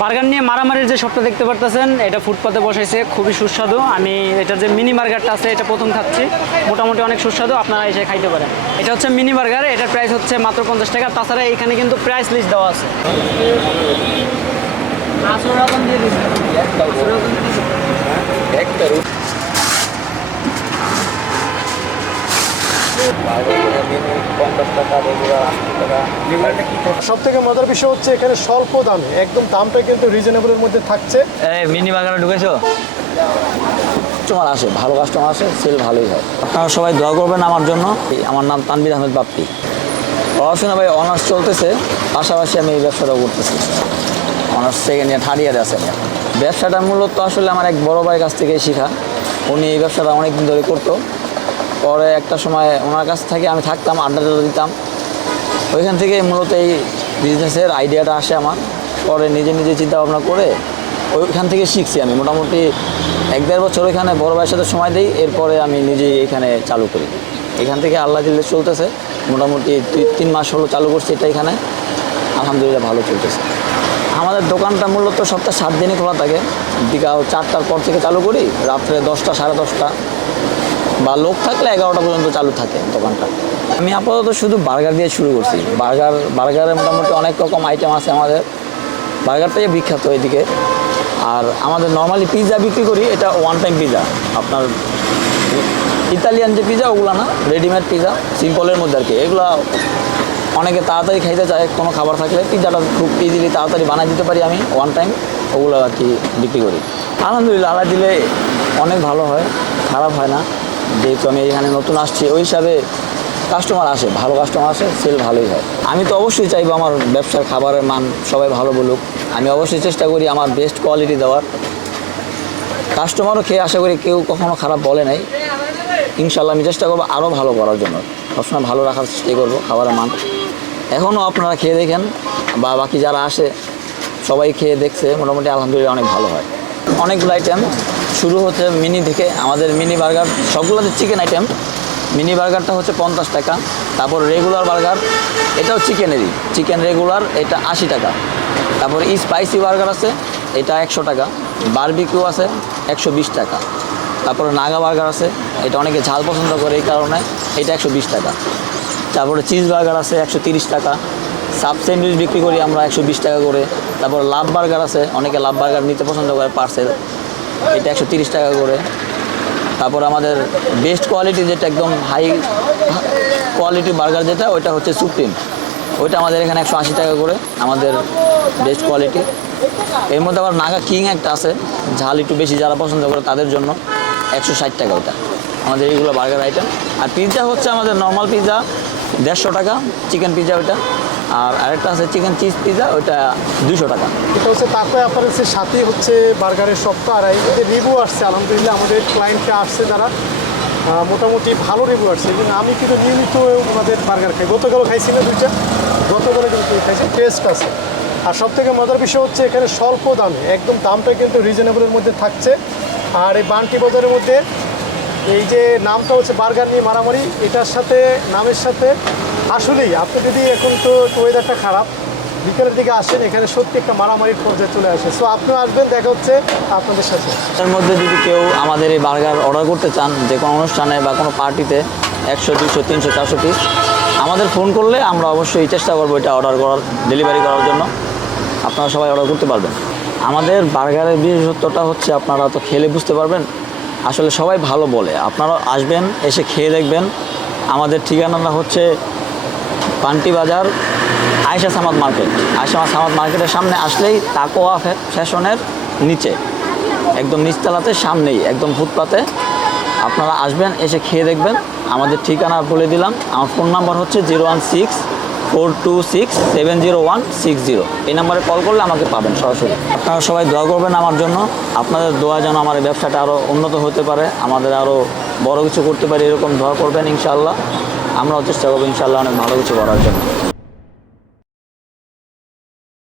Burger নিয়ে মারামারির যে শপটা দেখতে পারতেছেন, এটা ফুটপাতে বসাইছে, খুবই সুস্বাদু। আমি এটা যে মিনি বার্গারটা আছে, এটা প্রথম খাচ্ছি। মোটামুটি অনেক সুস্বাদু, আপনারা এসে খাইতে পারেন। এটা হচ্ছে মিনি বার্গার এটার প্রাইস হচ্ছে মাত্র পঞ্চাশ টাকা। তাছাড়া এখানে কিন্তু প্রাইস লিস্ট দেওয়া আছে আসল রকম দিয়ে দিচ্ছে আসল রকম দিয়ে দিচ্ছে। সব থেকে মজার বিষয় হচ্ছে এখানে স্বল্প দামে একদম দামটা কিন্তু রিজনেবলের মধ্যে থাকছে। এই মিনি বাগানে ঢুকেছো? কাস্টমার আসে ভালো কাস্টমার আসে সেল ভালোই হয়। আপনারা সবাই দোয়া করবেন আমার জন্য। এই আমার নাম তানবির আহমেদ বাপ্পি। পড়াশোনা ভাই অনার্স চলতেছে পাশাপাশি আমি এই ব্যবসাটাও করতেছি। অনার্স সেকেন্ড ইয়ার থার্ড ইয়ারে আছে ব্যবসাটা মূলত আসলে আমার এক বড় ভাইয়ের কাছ থেকেই শেখা। উনি এই ব্যবসাটা অনেক দিন ধরে করতো। পরে একটা সময় ওনার কাছ থেকে আমি থাকতাম আড্ডা টাড্ডা দিতাম। ওইখান থেকে মূলত এই বিজনেসের আইডিয়াটা আসে আমার। পরে নিজে নিজে চিন্তা ভাবনা করে ওইখান থেকে শিখছি আমি। মোটামুটি এক দেড় বছর ওইখানে বড় ভাইয়ের সাথে সময় দিই, এরপরে আমি নিজেই এখানে চালু করি। এখান থেকে আল্লাহ দিল্লে চলতেছে। মোটামুটি দুই তিন মাস হলো চালু করছি এটা এখানে। আলহামদুলিল্লাহ ভালো চলতেছে। আমাদের দোকানটা মূলত সপ্তাহে সাত দিনই খোলা থাকে। বিকাল চারটার পর থেকে চালু করি, রাত্রে দশটা, সাড়ে দশটা বা লোক থাকলে এগারোটা পর্যন্ত চালু থাকে দোকানটা। আমি আপাতত শুধু বার্গার দিয়ে শুরু করছি। বার্গার, বার্গারে মোটামুটি অনেক রকম আইটেম আছে আমাদের। বার্গারটাই বিখ্যাত এদিকে। আর আমাদের নর্মালি পিৎজা বিক্রি করি, এটা ওয়ান টাইম পিৎজা আপনার ইতালিয়ান যে পিৎজা ওগুলো না রেডিমেড পিৎজা সিম্পলের মধ্যে আর কি। এগুলো অনেকে তাড়াতাড়ি খাইতে চায়, কোনো খাবার থাকলে পিৎজাটা খুব ইজিলি তাড়াতাড়ি বানাই দিতে পারি আমি ওয়ান টাইম ওগুলো আর কি বিক্রি করি। আলহামদুলিল্লাহ, আল্লাহ দিলে অনেক ভালো হয়, খারাপ হয় না। যেহেতু আমি এখানে নতুন আসছি, ওই হিসাবে কাস্টমার আসে, ভালো কাস্টমার আসে সেল ভালোই হয়। আমি তো অবশ্যই চাইব আমার ব্যবসার খাবারের মান সবাই ভালো বলুক। আমি অবশ্যই চেষ্টা করি আমার বেস্ট কোয়ালিটি দেওয়ার। কাস্টমারও খেয়ে আশা করি কেউ কখনো খারাপ বলে নাই। ইনশাল্লাহ আমি চেষ্টা করব আরও ভালো করার জন্য। সবসময় ভালো রাখার চেষ্টা করব খাবারের মান। এখনও আপনারা খেয়ে দেখেন বা বাকি যারা আসে, সবাই খেয়ে দেখছে, মোটামুটি আলহামদুলিল্লাহ অনেক ভালো হয়। অনেকগুলো আইটেম শুরু হচ্ছে মিনি থেকে, আমাদের মিনি বার্গার সবগুলোতে চিকেন আইটেম মিনি বার্গারটা হচ্ছে পঞ্চাশ টাকা, তারপর রেগুলার বার্গার, এটাও চিকেনেরই, চিকেন রেগুলার এটা আশি টাকা। তারপর স্পাইসি বার্গার আছে, এটা একশো টাকা বারবিকিউ আছে একশো বিশ টাকা। তারপরে নাগা বার্গার আছে, এটা অনেকে ঝাল পছন্দ করে এই কারণে, এটা একশো বিশ টাকা। তারপরে চিজ বার্গার আছে একশো তিরিশ টাকা, সাব স্যান্ডউইচ বিক্রি করি আমরা একশো বিশ টাকা করে। তারপর লাভ বার্গার আছে, অনেকে লাভ বার্গার নিতে পছন্দ করে পার্সেল এটা একশো তিরিশ টাকা করে। তারপর আমাদের বেস্ট কোয়ালিটি যেটা একদম হাই কোয়ালিটি বার্গার যেটা, ওইটা হচ্ছে সুপ্রিম ওইটা আমাদের এখানে একশো আশি টাকা করে, আমাদের বেস্ট কোয়ালিটি এর মধ্যে আবার নাগা কিং একটা আছে, ঝাল একটু বেশি যারা পছন্দ করে তাদের জন্য একশো ষাট টাকা ওইটা। আমাদের এইগুলো বার্গার আইটেম আর পিৎজা হচ্ছে আমাদের নর্মাল পিৎজা দেড়শো টাকা চিকেন পিৎজা ওইটা। আর আরেকটা আছে চিকেন চিজ পিজা, ওইটা দুশো টাকা। এটা হচ্ছে তাকওয়া অ্যাপারেন্সের সাথেই হচ্ছে বার্গারের শপটা আর এদের রিভিউ আসছে, আলহামদুলিল্লাহ আমাদের ক্লায়েন্টকে আসছে তারা। মোটামুটি ভালো রিভিউ আসছে। এবং আমি কিন্তু নিয়মিত ওনাদের বার্গার খাই। গতকাল খাইছি না দুইটা গতকালে কিন্তু খাইছি টেস্ট আছে। আর সব থেকে মজার বিষয় হচ্ছে এখানে স্বল্প দামে, একদম দামটা কিন্তু রিজনেবলের মধ্যে থাকছে। আর এই বান্টি বাজারের মধ্যে এই যে নামটা হচ্ছে বার্গার নিয়ে মারামারি, এটার সাথে, নামের সাথে আসলেই আপনি যদি এখন তো ওয়েদারটা খারাপ, বিকেলের দিকে আসেন, এখানে সত্যি একটা মারামারির পর্যায়ে চলে আসে। সো আপনিও আসবেন, দেখা হচ্ছে আপনাদের সাথে। তার মধ্যে যদি কেউ আমাদের এই বার্গার অর্ডার করতে চান, যে কোনো অনুষ্ঠানে বা কোনো পার্টিতে একশো দুশো তিনশো, চারশো পিস আমাদের ফোন করলে আমরা অবশ্যই চেষ্টা করব এটা অর্ডার করার ডেলিভারি করার জন্য। আপনারা সবাই অর্ডার করতে পারবেন। আমাদের বার্গারের বিশেষত্বটা হচ্ছে আপনারা তো খেলে বুঝতে পারবেন আসলে সবাই ভালো বলে। আপনারা আসবেন, এসে খেয়ে দেখবেন। আমাদের ঠিকানাটা হচ্ছে পান্টি বাজার আয়সা সামাদ মার্কেট। আয়সা সামাদ মার্কেটের সামনে আসলেই তাকোয়া ফ্যা- ফ্যাশনের নিচে। একদম নিচতলাতে, সামনেই, একদম ফুটপাতে। আপনারা আসবেন, এসে খেয়ে দেখবেন। আমাদের ঠিকানা বলে দিলাম। আমার ফোন নাম্বার হচ্ছে zero one six four two six seven zero one six zero. এই নাম্বারে কল করলে আমাকে পাবেন সরাসরি। আপনারা সবাই দোয়া করবেন আমার জন্য। আপনাদের দোয়া যেন আমার এই ব্যবসাটা আরও উন্নত হতে পারে, আমাদের আরও বড় কিছু করতে পারি, এরকম দোয়া করবেন ইনশাল্লাহ আমরাও চেষ্টা করব ইনশাল্লাহ অনেক ভালো কিছু করার জন্য।